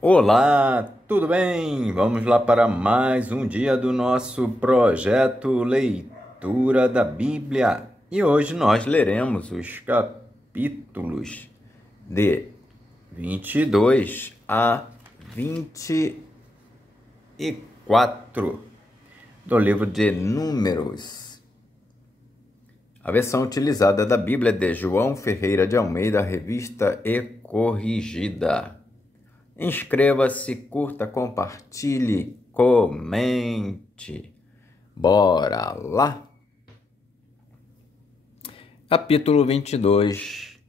Olá, tudo bem? Vamos lá para mais um dia do nosso projeto Leitura da Bíblia. E hoje nós leremos os capítulos de 22 a 24 do livro de Números. A versão utilizada da Bíblia é de João Ferreira de Almeida, revista e corrigida. Inscreva-se, curta, compartilhe, comente. Bora lá! Capítulo 22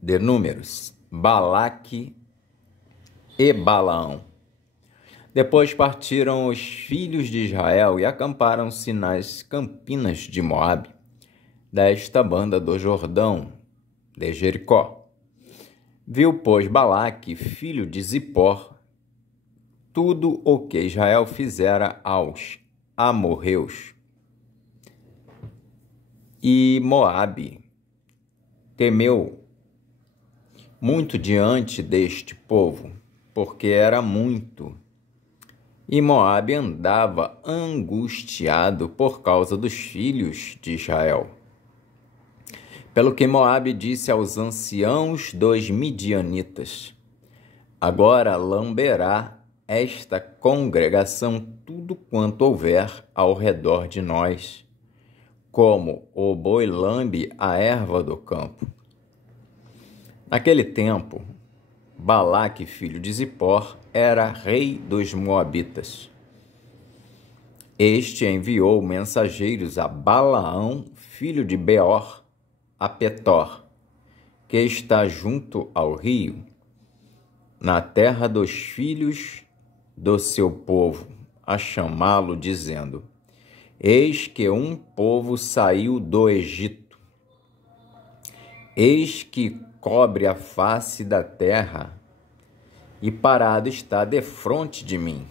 de Números. Balaque e Balaão. Depois partiram os filhos de Israel e acamparam-se nas campinas de Moabe, desta banda do Jordão, de Jericó. Viu, pois, Balaque, filho de Zippor, tudo o que Israel fizera aos amorreus. E Moabe temeu muito diante deste povo, porque era muito. E Moabe andava angustiado por causa dos filhos de Israel. Pelo que Moabe disse aos anciãos dos midianitas: agora lamberá esta congregação tudo quanto houver ao redor de nós, como o boi lambe a erva do campo. Naquele tempo, Balaque, filho de Zippor, era rei dos Moabitas. Este enviou mensageiros a Balaão, filho de Beor, a Petor, que está junto ao rio, na terra dos filhos do seu povo, a chamá-lo, dizendo: eis que um povo saiu do Egito. Eis que cobre a face da terra, e parado está defronte de mim.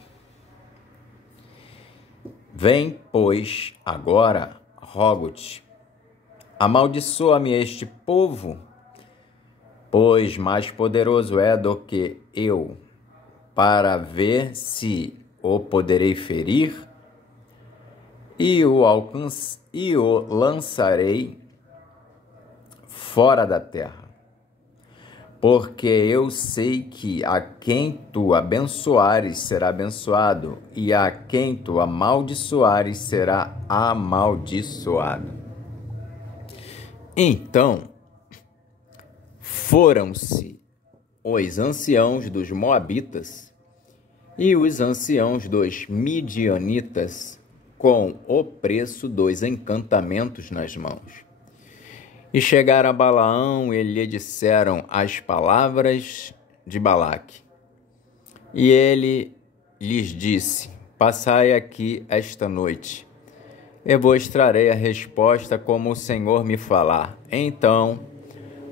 Vem, pois, agora, rogo-te, amaldiçoa-me este povo, pois mais poderoso é do que eu, para ver se o poderei ferir, e o lançarei fora da terra. Porque eu sei que a quem tu abençoares será abençoado, e a quem tu amaldiçoares será amaldiçoado. Então foram-se os anciãos dos Moabitas e os anciãos dos Midianitas com o preço dos encantamentos nas mãos. E chegaram a Balaão e lhe disseram as palavras de Balaque. E ele lhes disse: passai aqui esta noite, eu vos trarei a resposta como o Senhor me falar. Então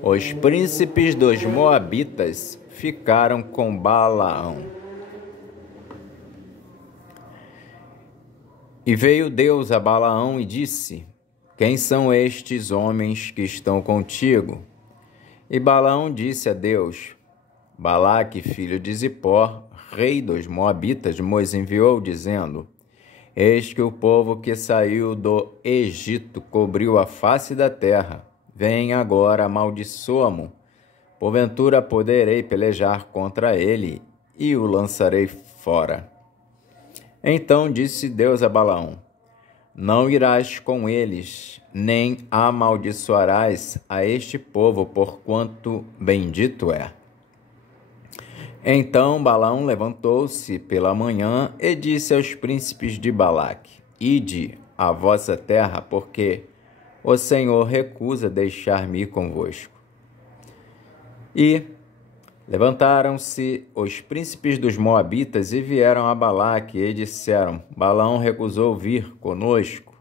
os príncipes dos Moabitas ficaram com Balaão. E veio Deus a Balaão e disse: quem são estes homens que estão contigo? E Balaão disse a Deus: Balaque, filho de Zippor, rei dos Moabitas, nos enviou, dizendo: eis que o povo que saiu do Egito cobriu a face da terra. Vem agora, amaldiçoa-mo. Porventura poderei pelejar contra ele e o lançarei fora. Então disse Deus a Balaão: não irás com eles, nem amaldiçoarás a este povo, porquanto bendito é. Então Balaão levantou-se pela manhã e disse aos príncipes de Balaque: ide à vossa terra, porque o Senhor recusa deixar-me ir convosco. E levantaram-se os príncipes dos Moabitas e vieram a Balaque e disseram: Balaão recusou vir conosco.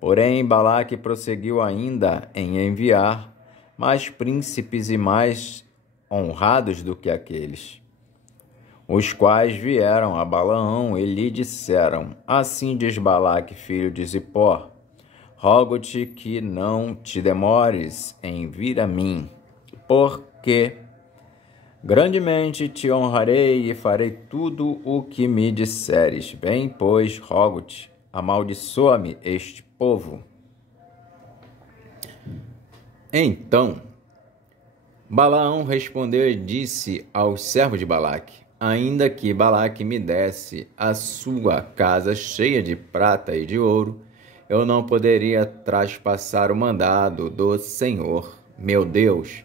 Porém Balaque prosseguiu ainda em enviar mais príncipes e mais honrados do que aqueles, os quais vieram a Balaão e lhe disseram: assim diz Balaque, filho de Zippor, rogo-te que não te demores em vir a mim, porque Grandemente te honrarei e farei tudo o que me disseres. Bem, pois, rogo-te, amaldiçoa-me este povo. Então Balaão respondeu e disse aos servos de Balaque: ainda que Balaque me desse a sua casa cheia de prata e de ouro, eu não poderia traspassar o mandado do Senhor, meu Deus,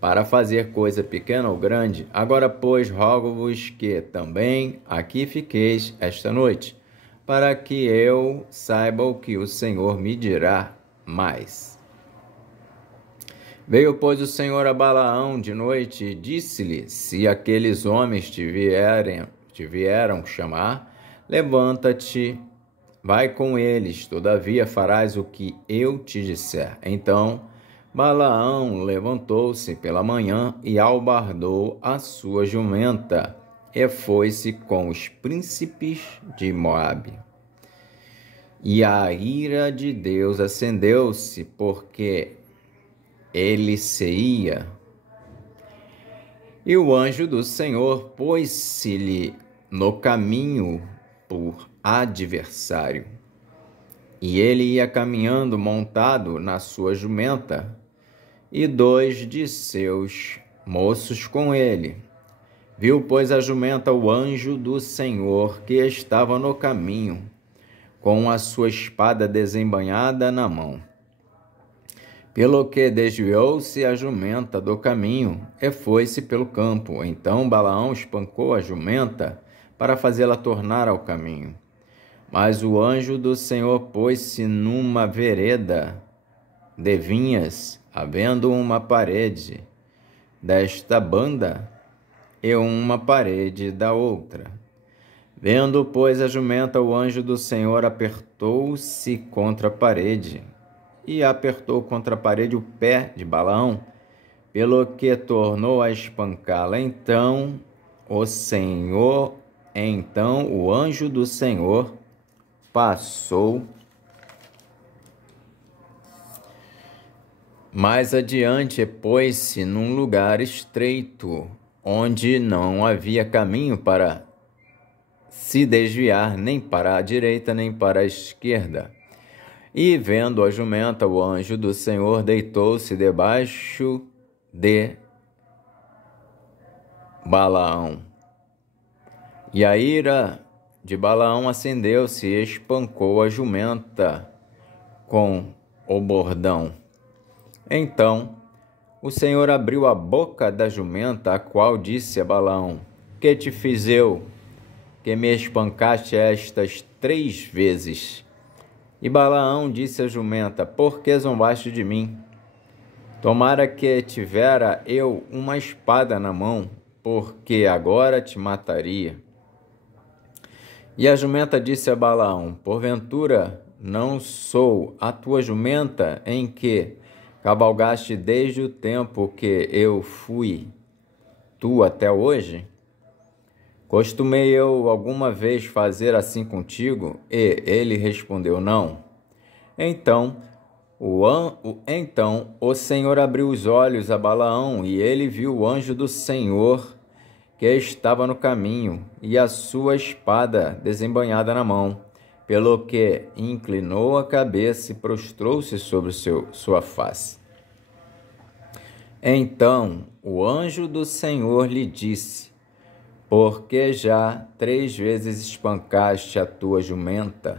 para fazer coisa pequena ou grande. Agora, pois, rogo-vos que também aqui fiqueis esta noite, para que eu saiba o que o Senhor me dirá mais. Veio, pois, o Senhor a Balaão de noite e disse-lhe: se aqueles homens te vieram chamar, levanta-te, vai com eles, todavia farás o que eu te disser. Então Balaão levantou-se pela manhã e albardou a sua jumenta, e foi-se com os príncipes de Moabe. E a ira de Deus acendeu-se, porque ele se ia. E o anjo do Senhor pôs-se-lhe no caminho por adversário. E ele ia caminhando montado na sua jumenta, e 2 de seus moços com ele. Viu, pois, a jumenta o anjo do Senhor, que estava no caminho, com a sua espada desembainhada na mão. Pelo que desviou-se a jumenta do caminho e foi-se pelo campo. Então Balaão espancou a jumenta para fazê-la tornar ao caminho. Mas o anjo do Senhor pôs-se numa vereda de vinhas, havendo uma parede desta banda e uma parede da outra. Vendo, pois, a jumenta, o anjo do Senhor apertou-se contra a parede, e apertou contra a parede o pé de Balaão, pelo que tornou a espancá-la. Então o anjo do Senhor passou mais adiante e pôs-se num lugar estreito, onde não havia caminho para se desviar, nem para a direita, nem para a esquerda. E vendo a jumenta, o anjo do Senhor deitou-se debaixo de Balaão. E a ira de Balaão acendeu-se e espancou a jumenta com o bordão. Então o Senhor abriu a boca da jumenta, a qual disse a Balaão: que te fiz eu, que me espancaste estas 3 vezes? E Balaão disse à jumenta: por que zombaste de mim? Tomara que tivera eu uma espada na mão, porque agora te mataria. E a jumenta disse a Balaão: porventura não sou a tua jumenta, em que cavalgaste desde o tempo que eu fui tu até hoje? Costumei eu alguma vez fazer assim contigo? E ele respondeu: não. Então o Senhor abriu os olhos a Balaão, e ele viu o anjo do Senhor que estava no caminho, e a sua espada desembainhada na mão, pelo que inclinou a cabeça e prostrou-se sobre sua face. Então o anjo do Senhor lhe disse: porque já 3 vezes espancaste a tua jumenta?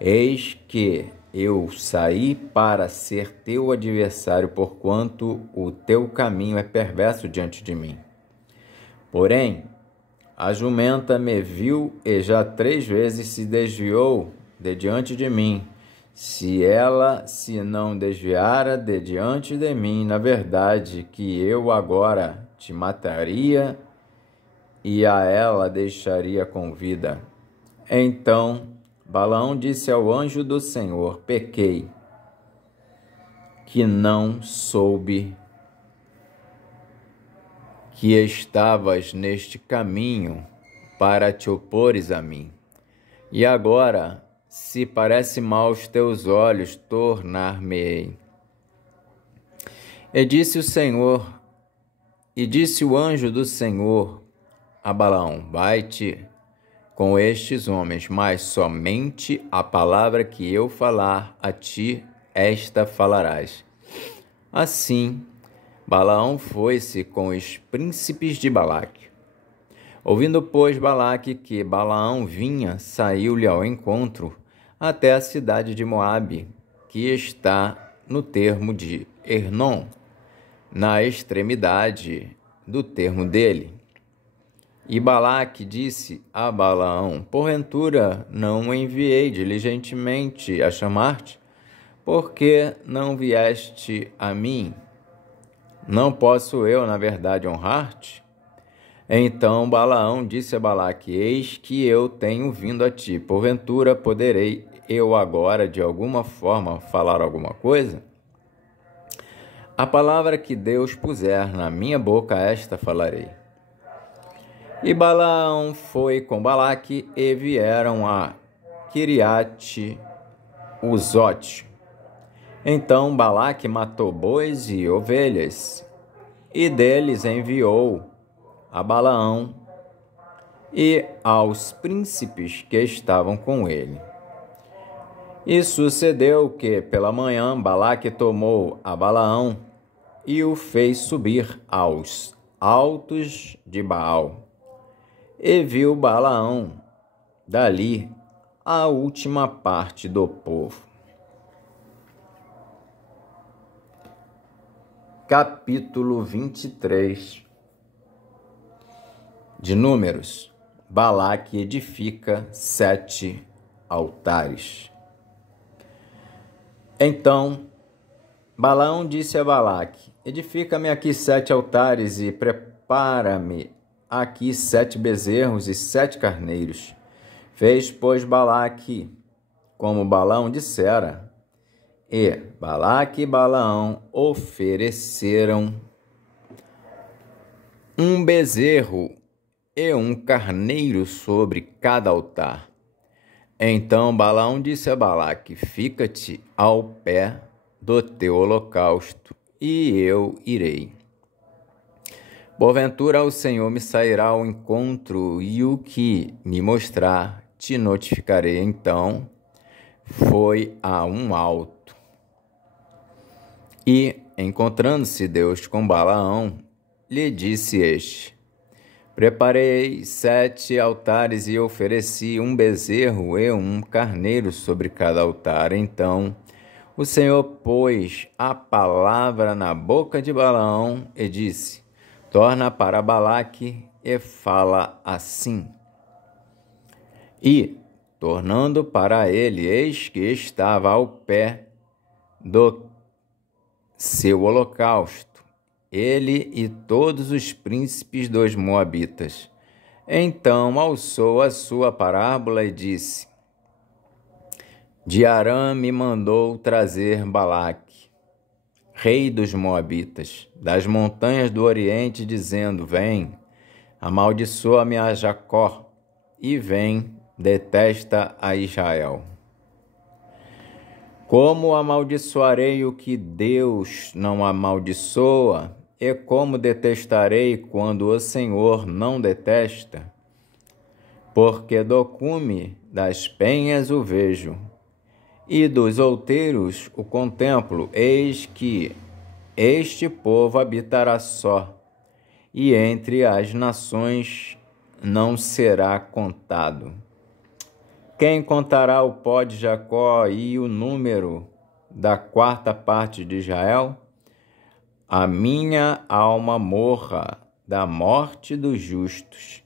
Eis que eu saí para ser teu adversário, porquanto o teu caminho é perverso diante de mim. Porém, a jumenta me viu e já 3 vezes se desviou de diante de mim. Se ela se não desviara de diante de mim, na verdade que eu agora te mataria e a ela deixaria com vida. Então Balaão disse ao anjo do Senhor: pequei, que não soube que estavas neste caminho para te opores a mim. E agora, se parece mal aos teus olhos, tornar-me-ei. E disse o Senhor: E disse o anjo do Senhor a Balaão: vai-te com estes homens, mas somente a palavra que eu falar a ti, esta falarás. Assim, Balaão foi-se com os príncipes de Balaque. Ouvindo, pois, Balaque que Balaão vinha, saiu-lhe ao encontro até a cidade de Moabe, que está no termo de Hernon, na extremidade do termo dele. E Balaque disse a Balaão: porventura não enviei diligentemente a chamar-te? Porque não vieste a mim? Não posso eu, na verdade, honrar-te? Então Balaão disse a Balaque: eis que eu tenho vindo a ti. Porventura poderei eu agora, de alguma forma, falar alguma coisa? A palavra que Deus puser na minha boca, esta falarei. E Balaão foi com Balaque e vieram a Quiriate-Uzote. Então Balaque matou bois e ovelhas, e deles enviou a Balaão e aos príncipes que estavam com ele. E sucedeu que, pela manhã, Balaque tomou a Balaão e o fez subir aos altos de Baal. E viu Balaão dali a última parte do povo. Capítulo 23 de Números. Balaque edifica 7 altares. Então Balaão disse a Balaque: edifica-me aqui 7 altares e prepara-me aqui 7 bezerros e 7 carneiros. Fez, pois, Balaque como Balaão dissera, e Balaque e Balaão ofereceram um bezerro e um carneiro sobre cada altar. Então Balaão disse a Balaque: fica-te ao pé do teu holocausto, e eu irei. Porventura o Senhor me sairá ao encontro, e o que me mostrar te notificarei. Então foi a um alto. E, encontrando-se Deus com Balaão, lhe disse este: preparei 7 altares e ofereci um bezerro e um carneiro sobre cada altar. Então o Senhor pôs a palavra na boca de Balaão e disse: torna para Balaque e fala assim. E, tornando para ele, eis que estava ao pé do seu holocausto, ele e todos os príncipes dos moabitas. Então alçou a sua parábola e disse: de Arã me mandou trazer Balaque, rei dos moabitas, das montanhas do Oriente, dizendo: vem, amaldiçoa-me a Jacó, e vem, detesta a Israel. Como amaldiçoarei o que Deus não amaldiçoa? E como detestarei quando o Senhor não detesta? Porque do cume das penhas o vejo, e dos outeiros o contemplo. Eis que este povo habitará só, e entre as nações não será contado. Quem contará o pó de Jacó e o número da 4ª parte de Israel? A minha alma morra da morte dos justos,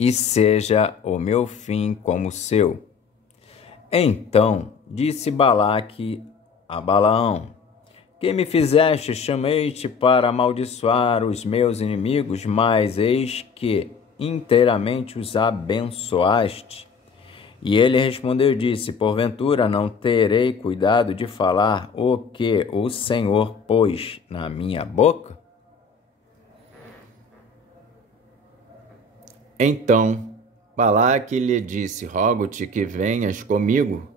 e seja o meu fim como o seu. Então disse Balaque a Balaão: que me fizeste? Chamei-te para amaldiçoar os meus inimigos, mas eis que inteiramente os abençoaste. E ele respondeu e disse: porventura não terei cuidado de falar o que o Senhor pôs na minha boca? Então Balaque lhe disse: rogo-te que venhas comigo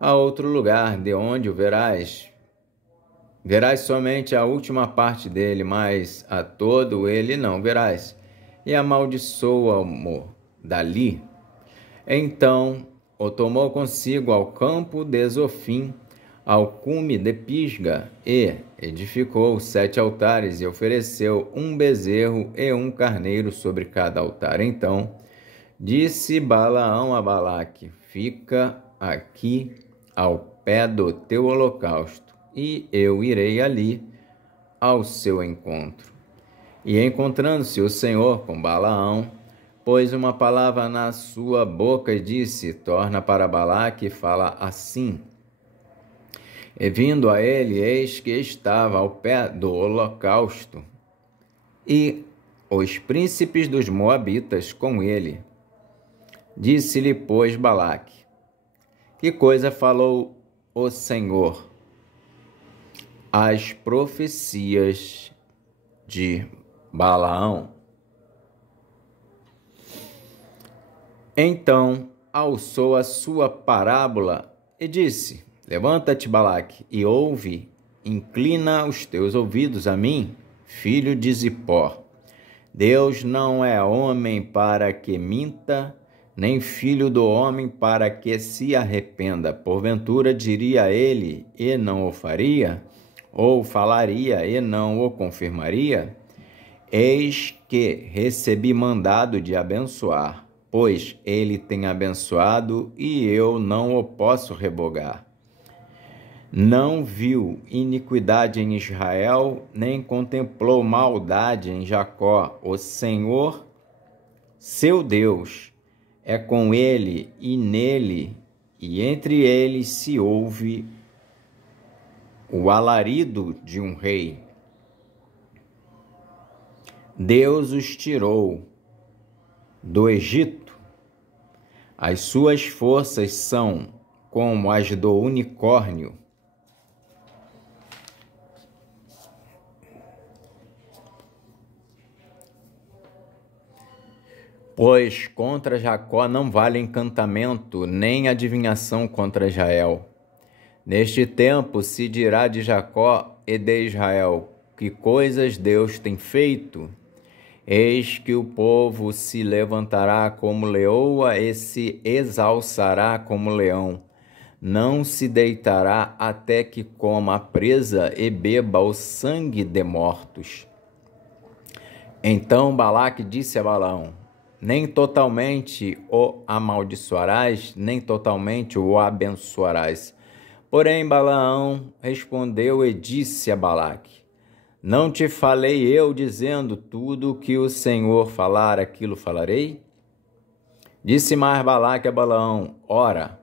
a outro lugar, de onde o verás Verás somente a última parte dele, mas a todo ele não verás. E amaldiçoa-o dali. Então o tomou consigo ao campo de Zofim, ao cume de Pisga, e edificou 7 altares, e ofereceu um bezerro e um carneiro sobre cada altar. Então disse Balaão a Balaque: fica aqui ao pé do teu holocausto, e eu irei ali ao seu encontro. E encontrando-se o Senhor com Balaão, pôs uma palavra na sua boca e disse: torna para Balaque e fala assim. E vindo a ele, eis que estava ao pé do holocausto, e os príncipes dos moabitas com ele. Disse-lhe, pois, Balaque: que coisa falou o Senhor? As profecias de Balaão. Então alçou a sua parábola e disse: levanta-te, Balaque, e ouve, inclina os teus ouvidos a mim, filho de Zippor. Deus não é homem para que minta, nem filho do homem para que se arrependa. Porventura diria ele e não o faria? Ou falaria e não o confirmaria? Eis que recebi mandado de abençoar, pois ele tem abençoado e eu não o posso revogar. Não viu iniquidade em Israel, nem contemplou maldade em Jacó. O Senhor, seu Deus, é com ele e nele, e entre eles se ouve o alarido de um rei. Deus os tirou do Egito. As suas forças são como as do unicórnio. Pois contra Jacó não vale encantamento, nem adivinhação contra Israel. Neste tempo se dirá de Jacó e de Israel: que coisas Deus tem feito? Eis que o povo se levantará como leoa e se exalçará como leão. Não se deitará até que coma a presa e beba o sangue de mortos. Então Balaque disse a Balaão: nem totalmente o amaldiçoarás, nem totalmente o abençoarás. Porém Balaão respondeu e disse a Balaque: não te falei eu, dizendo, tudo o que o Senhor falar, aquilo falarei? Disse mais Balaque a Balaão: ora,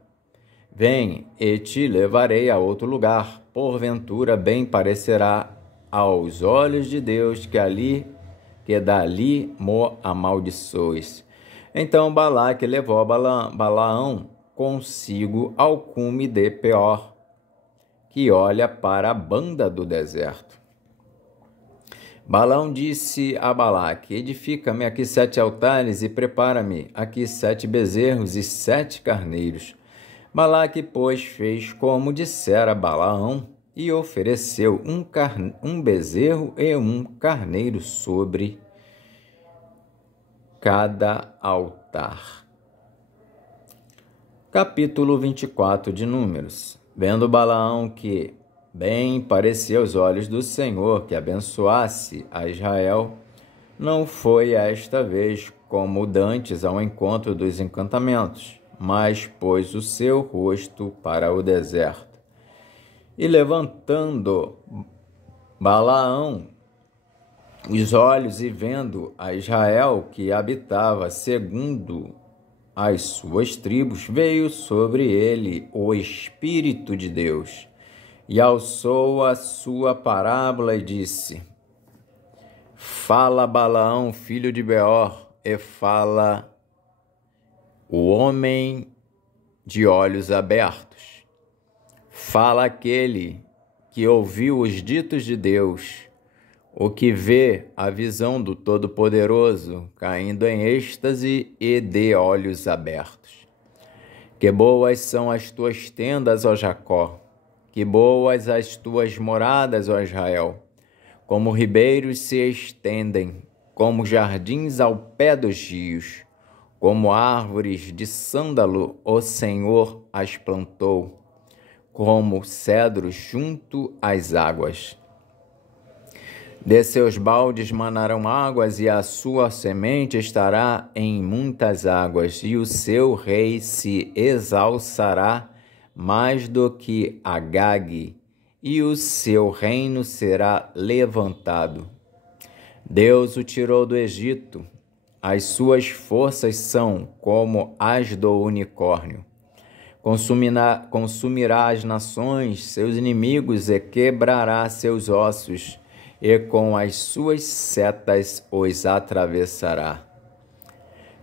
vem, e te levarei a outro lugar. Porventura bem parecerá aos olhos de Deus que dali mo amaldiçoes. Então Balaque levou Balaão consigo ao cume de Peor, que olha para a banda do deserto. Balaão disse a Balaque: edifica-me aqui 7 altares e prepara-me aqui 7 bezerros e 7 carneiros. Balaque, pois, fez como dissera Balaão, e ofereceu um bezerro e um carneiro sobre cada altar. Capítulo 24 de Números. Vendo Balaão que bem parecia aos olhos do Senhor que abençoasse a Israel, não foi esta vez como dantes ao encontro dos encantamentos, mas pôs o seu rosto para o deserto. E levantando Balaão os olhos e vendo a Israel que habitava segundo as suas tribos, veio sobre ele o Espírito de Deus, e alçou a sua parábola e disse: fala Balaão, filho de Beor, e fala o homem de olhos abertos. Fala aquele que ouviu os ditos de Deus, o que vê a visão do Todo-Poderoso, caindo em êxtase e de olhos abertos. Que boas são as tuas tendas, ó Jacó, Que boas as tuas moradas, ó Israel! Como ribeiros se estendem, como jardins ao pé dos rios, como árvores de sândalo, o Senhor as plantou, como cedros junto às águas. De seus baldes manarão águas, e a sua semente estará em muitas águas, e o seu rei se exalçará mais do que Agag, e o seu reino será levantado. Deus o tirou do Egito, as suas forças são como as do unicórnio. Consumirá as nações, seus inimigos, e quebrará seus ossos, e com as suas setas os atravessará.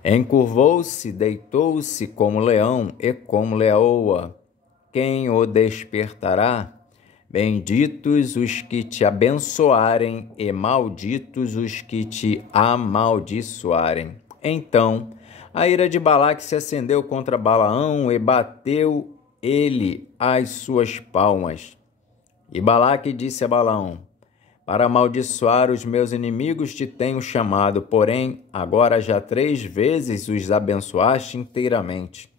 Encurvou-se, deitou-se como leão e como leoa. Quem o despertará? Benditos os que te abençoarem e malditos os que te amaldiçoarem. Então a ira de Balaque se acendeu contra Balaão e bateu ele as suas palmas. E Balaque disse a Balaão: para amaldiçoar os meus inimigos te tenho chamado, porém agora já 3 vezes os abençoaste inteiramente.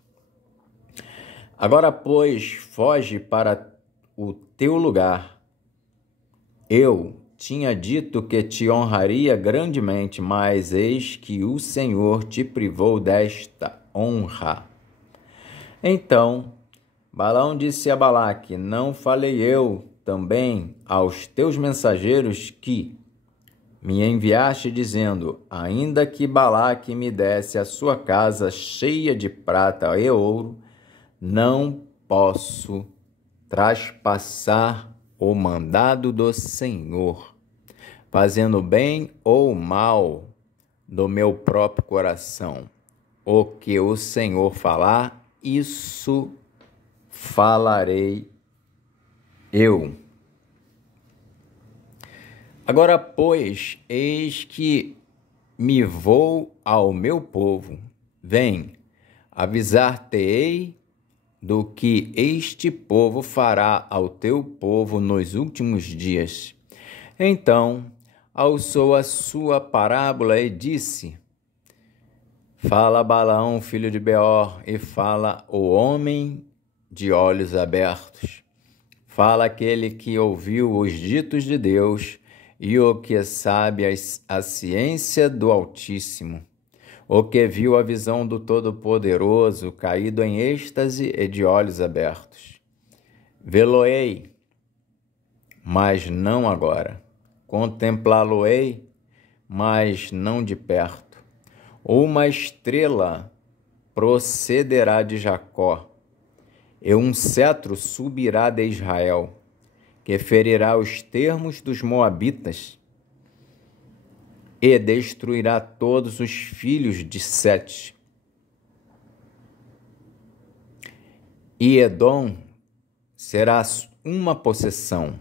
Agora, pois, foge para o teu lugar. Eu tinha dito que te honraria grandemente, mas eis que o Senhor te privou desta honra. Então Balaão disse a Balaque: não falei eu também aos teus mensageiros que me enviaste, dizendo: ainda que Balaque me desse a sua casa cheia de prata e ouro, não posso traspassar o mandado do Senhor, fazendo bem ou mal do meu próprio coração. O que o Senhor falar, isso falarei eu. Agora, pois, eis que me vou ao meu povo. Vem, avisar-te-ei do que este povo fará ao teu povo nos últimos dias. Então alçou a sua parábola e disse: fala Balaão, filho de Beor, e fala o homem de olhos abertos. Fala aquele que ouviu os ditos de Deus e o que sabe a ciência do Altíssimo. O que viu a visão do Todo-Poderoso, caído em êxtase e de olhos abertos. Vê-lo-ei, mas não agora. Contemplá-lo-ei, mas não de perto. Uma estrela procederá de Jacó, e um cetro subirá de Israel, que ferirá os termos dos moabitas, e destruirá todos os filhos de Sete. E Edom será uma possessão,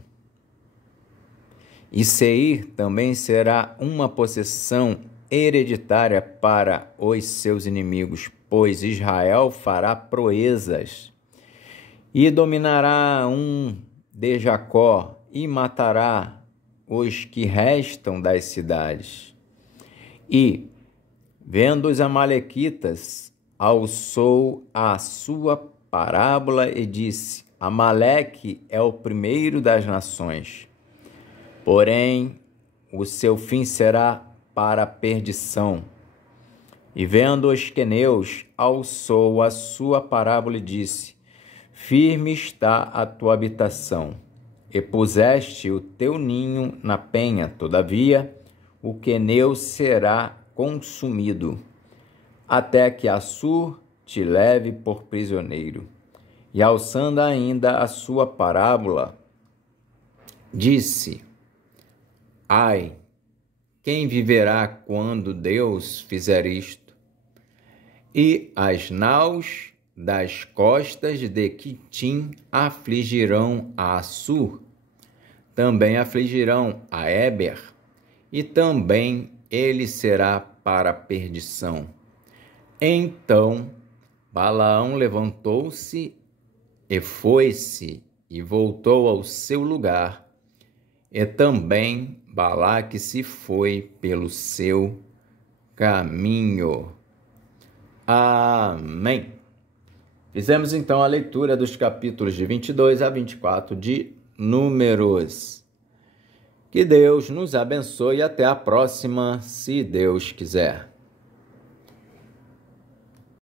e Seir também será uma possessão hereditária para os seus inimigos, pois Israel fará proezas, e dominará um de Jacó, e matará os que restam das cidades. E, vendo os amalequitas, alçou a sua parábola e disse: Amaleque é o primeiro das nações, porém o seu fim será para a perdição. E vendo os queneus, alçou a sua parábola e disse: firme está a tua habitação, e puseste o teu ninho na penha, todavia o queneu será consumido, até que Assur te leve por prisioneiro. E alçando ainda a sua parábola, disse: ai, quem viverá quando Deus fizer isto? E as naus das costas de Quitim afligirão a Assur, também afligirão a Éber, e também ele será para a perdição. Então Balaão levantou-se e foi-se, e voltou ao seu lugar, e também Balaque se foi pelo seu caminho. Amém. Fizemos então a leitura dos capítulos de 22 a 24 de Números. Que Deus nos abençoe e até a próxima, se Deus quiser.